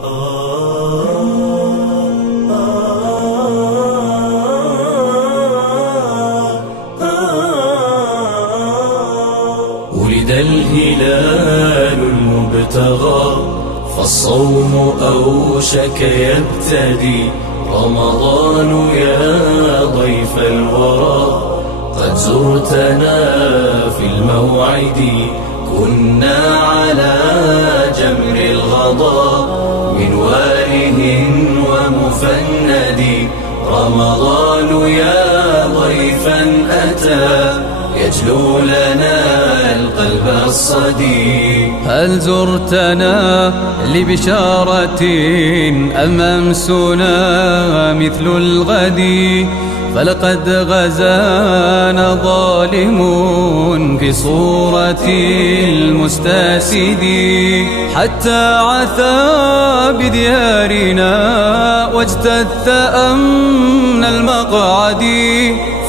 ولد الهلال المبتغى فالصوم أوشك يبتدي، رمضان يا ضيف الورى قد زرتنا في الموعد، كنا على جمر الغضا من واله ومفند، رمضان يا ضيفا أتى يجلو لنا القلب الصدي. هل زرتنا لبشارة أم أمسنا مثل الغد؟ فلقد غزانا ظالم في صورة المستسد، حتى عثى بديارنا واجتث أمن المقعد،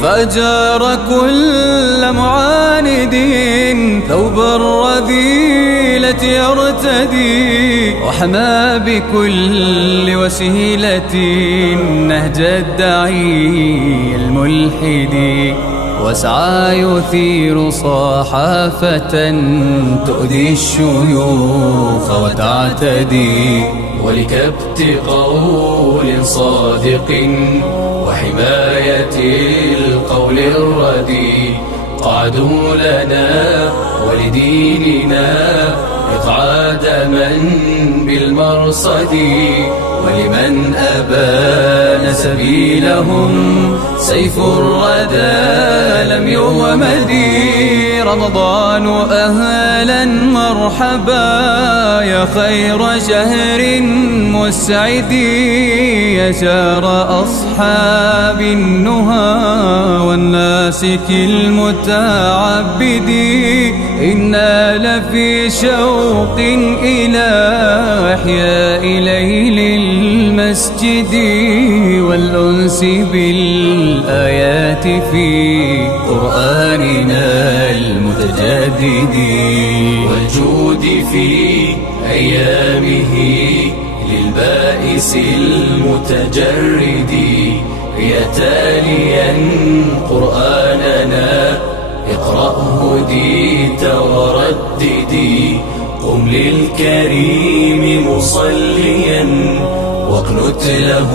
فأجار كل معاند ثوب الرذيلة يرتدي، وحمى بكل وسيلة نهج الداعي الملحد، وسعى يثير صحافة تؤذي الشيوخ وتعتدي، ولكبت قول صادق وحماية القول الردي، قعدوا لنا ولديننا إقعاد من بالمرصد، ولمن أبان سبيلهم سيف الردى لم يومد. رمضان أهلا مرحبا يا خير شهر مسعد، يا شهر أصحاب النهى والناسك المتعبد، إنا لفي شوق إلى إحياء ليل المسجد، والأنس بالآيات في قرآننا المتجدد، والجود في أيامه للبائس المتجرد، يا تاليا قرآننا اقرأه هديت ورددي، قم للكريم مصليا واقنت له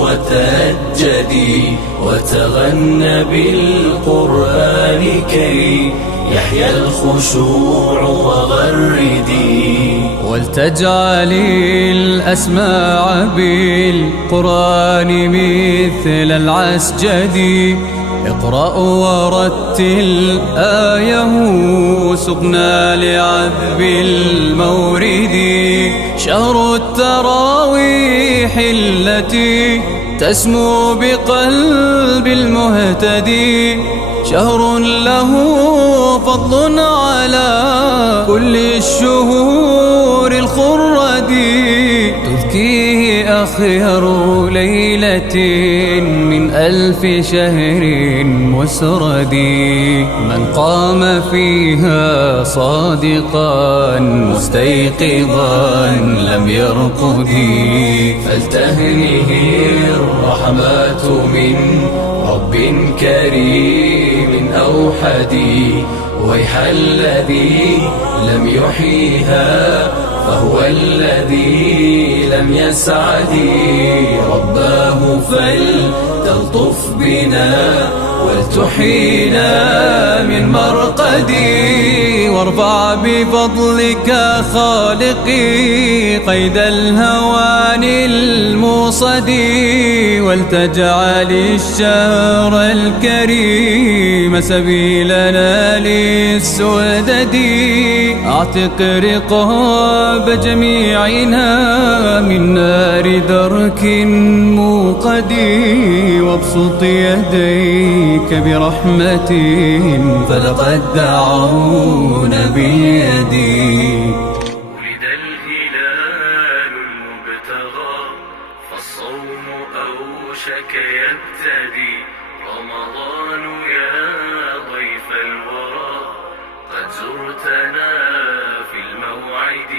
وتهجدي، وتغنى بالقرآن كي يحيى الخشوع وغردي، ولتجعل الأسماع بالقرآن مثل العسجد، اقرأ ورتل آيه سقنا لعذب المورد، شهر التراويح التي تسمو بقلب المهتدي، شهر له فضل على كل الشهور الخرد، تذكيه أخير ليلة من 1000 شهر مسرد، من قام فيها صادقا مستيقظا لم يرقد، فلتهنه الرحمات من رب كريم أوحد، ويح الذي لم يحييها فهو الذي لم يسعد، رباه فلتلطف بنا ولتحيينا من مرقدي، وارفع بفضلك خالقي قيد الهوان الموصد، ولتجعل الشهر الكريم سبيلنا للسدد، اعتق رقاب جميعنا من نار درك موقد، وابسط يديك برحمة فلقد دعونا باليد. ولد الهلال المبتغى فالصوم أوشك يبتدي، رمضان يا ضيف الورى قد زرتنا في الموعد.